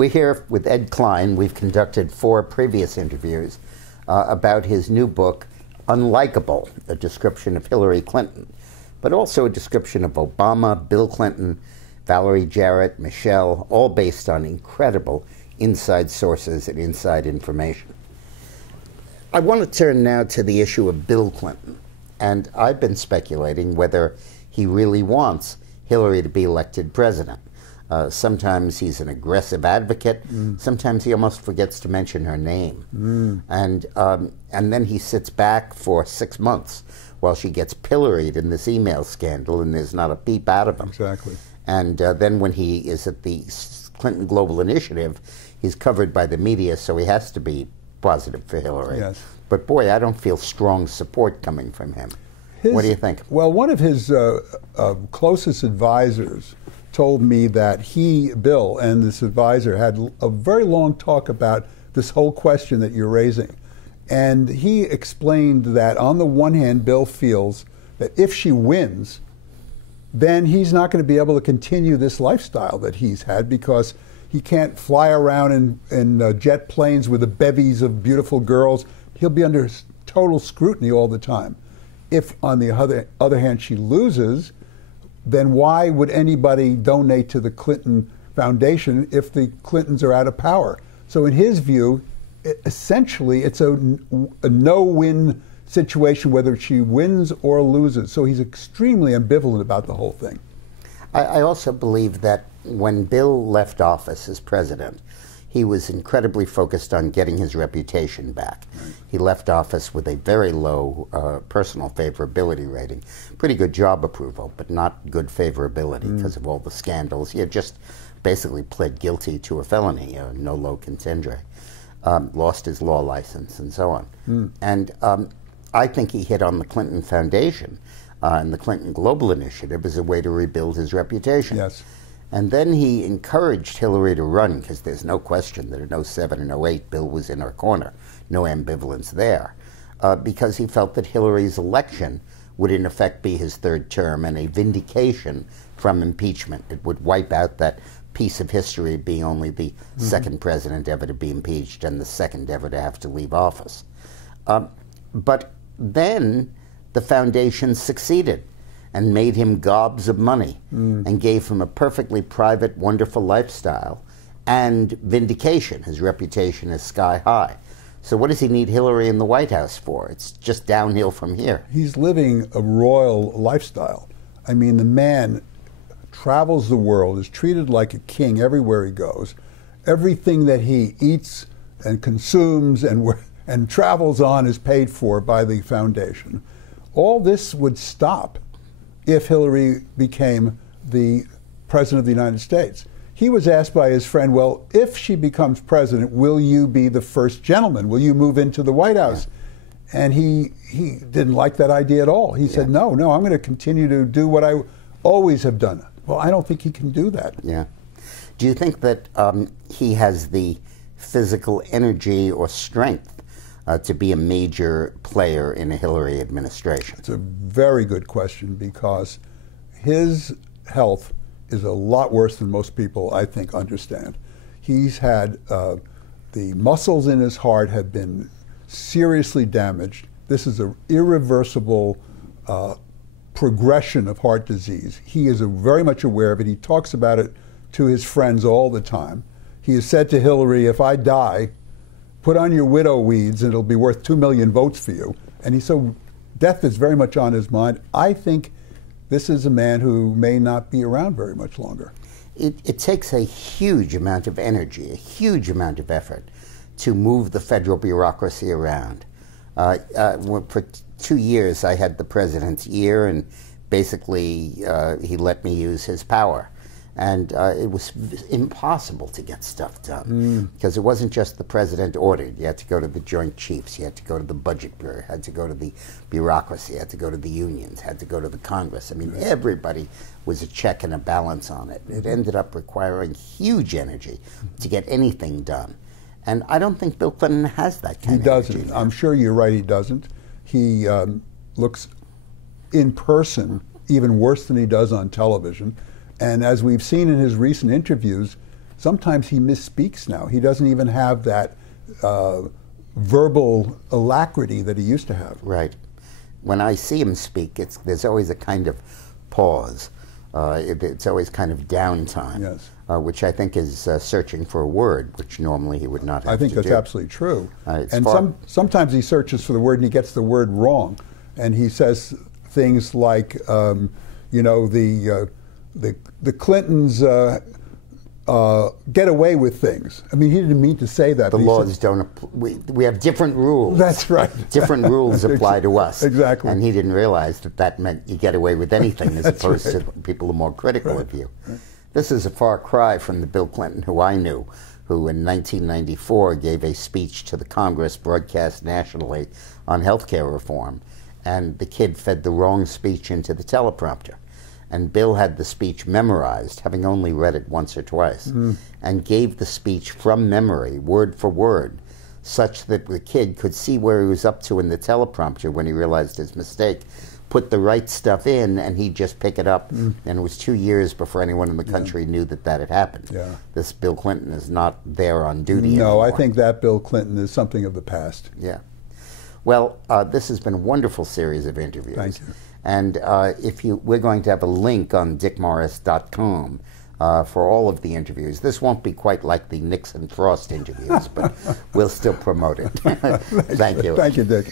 We're here with Ed Klein. We've conducted 4 previous interviews about his new book, Unlikable, a description of Hillary Clinton, but also a description of Obama, Bill Clinton, Valerie Jarrett, Michelle, all based on incredible inside sources and inside information. I want to turn now to the issue of Bill Clinton, and I've been speculating whether he really wants Hillary to be elected president. Sometimes he's an aggressive advocate. Sometimes he almost forgets to mention her name. And then he sits back for 6 months while she gets pilloried in this email scandal, and there's not a peep out of him. Exactly. And then when he is at the Clinton Global Initiative, he's covered by the media, so he has to be positive for Hillary. Yes. But boy, I don't feel strong support coming from him. What do you think? Well, one of his closest advisors told me that he, Bill, and this advisor had a very long talk about this whole question that you're raising. And he explained that on the one hand, Bill feels that if she wins, then he's not going to be able to continue this lifestyle that he's had, because he can't fly around in jet planes with the bevies of beautiful girls. He'll be under total scrutiny all the time. If, on the other hand, she loses, then why would anybody donate to the Clinton Foundation if the Clintons are out of power? So in his view, essentially, it's a no-win situation whether she wins or loses. So he's extremely ambivalent about the whole thing. I also believe that when Bill left office as president, he was incredibly focused on getting his reputation back. Right. He left office with a very low personal favorability rating. Pretty good job approval, but not good favorability because of all the scandals. He had just basically pled guilty to a felony, no low contendere, lost his law license, and so on. And I think he hit on the Clinton Foundation and the Clinton Global Initiative as a way to rebuild his reputation. Yes. And then he encouraged Hillary to run, because there's no question that in 07 and 08, Bill was in her corner. No ambivalence there. Because he felt that Hillary's election would in effect be his 3rd term and a vindication from impeachment. It would wipe out that piece of history of being only the 2nd president ever to be impeached and the 2nd ever to have to leave office. But then the foundation succeeded and made him gobs of money and gave him a perfectly private, wonderful lifestyle and vindication. His reputation is sky high. So what does he need Hillary in the White House for? It's just downhill from here. He's living a royal lifestyle. I mean, the man travels the world, is treated like a king everywhere he goes. Everything that he eats and consumes and travels on is paid for by the foundation. All this would stop if Hillary became the president of the United States. He was asked by his friend, well, if she becomes president, will you be the first gentleman? Will you move into the White House? Yeah. And he didn't like that idea at all. He said, no, I'm going to continue to do what I always have done. Well, I don't think he can do that. Yeah. Do you think that he has the physical energy or strength to be a major player in a Hillary administration? It's a very good question, because his health is a lot worse than most people, I think, understand. He's had the muscles in his heart have been seriously damaged. This is an irreversible progression of heart disease. He is very much aware of it. He talks about it to his friends all the time. He has said to Hillary, if I die, put on your widow weeds and it'll be worth 2 million votes for you. And so death is very much on his mind. I think this is a man who may not be around very much longer. It takes a huge amount of energy, a huge amount of effort to move the federal bureaucracy around. For 2 years, I had the president's ear, and basically he let me use his power. And it was impossible to get stuff done, because it wasn't just the president ordered. You had to go to the Joint Chiefs, you had to go to the Budget Bureau, had to go to the bureaucracy, had to go to the unions, had to go to the Congress. I mean, everybody was a check and a balance on it. It ended up requiring huge energy to get anything done. And I don't think Bill Clinton has that kind of energy. He doesn't. I'm sure you're right, he doesn't. He looks in person even worse than he does on television. And as we've seen in his recent interviews, sometimes he misspeaks now. He doesn't even have that verbal alacrity that he used to have. Right. When I see him speak, there's always a kind of pause. It's always kind of downtime, Yes. Which I think is searching for a word, which normally he would not have I think to that's do. absolutely true. And far- sometimes he searches for the word and he gets the word wrong. And he says things like, you know, the Clintons get away with things. I mean, he didn't mean to say that. The but he laws said, don't. We have different rules. That's right. Different rules apply to us. Exactly. And he didn't realize that that meant you get away with anything, as That's opposed right. to people who are more critical Right. of you. This is a far cry from the Bill Clinton who I knew, who in 1994 gave a speech to the Congress broadcast nationally on health care reform, and the kid fed the wrong speech into the teleprompter. And Bill had the speech memorized, having only read it once or twice, and gave the speech from memory, word for word, such that the kid could see where he was up to in the teleprompter when he realized his mistake, put the right stuff in, and he'd just pick it up. And it was 2 years before anyone in the country knew that that had happened. Yeah. This Bill Clinton is not there on duty No, anymore. I think that Bill Clinton is something of the past. Yeah. Well, this has been a wonderful series of interviews. Thank you. And we're going to have a link on dickmorris.com for all of the interviews. This won't be quite like the Nixon Frost interviews, but we'll still promote it. Thank you. Thank you, Dick.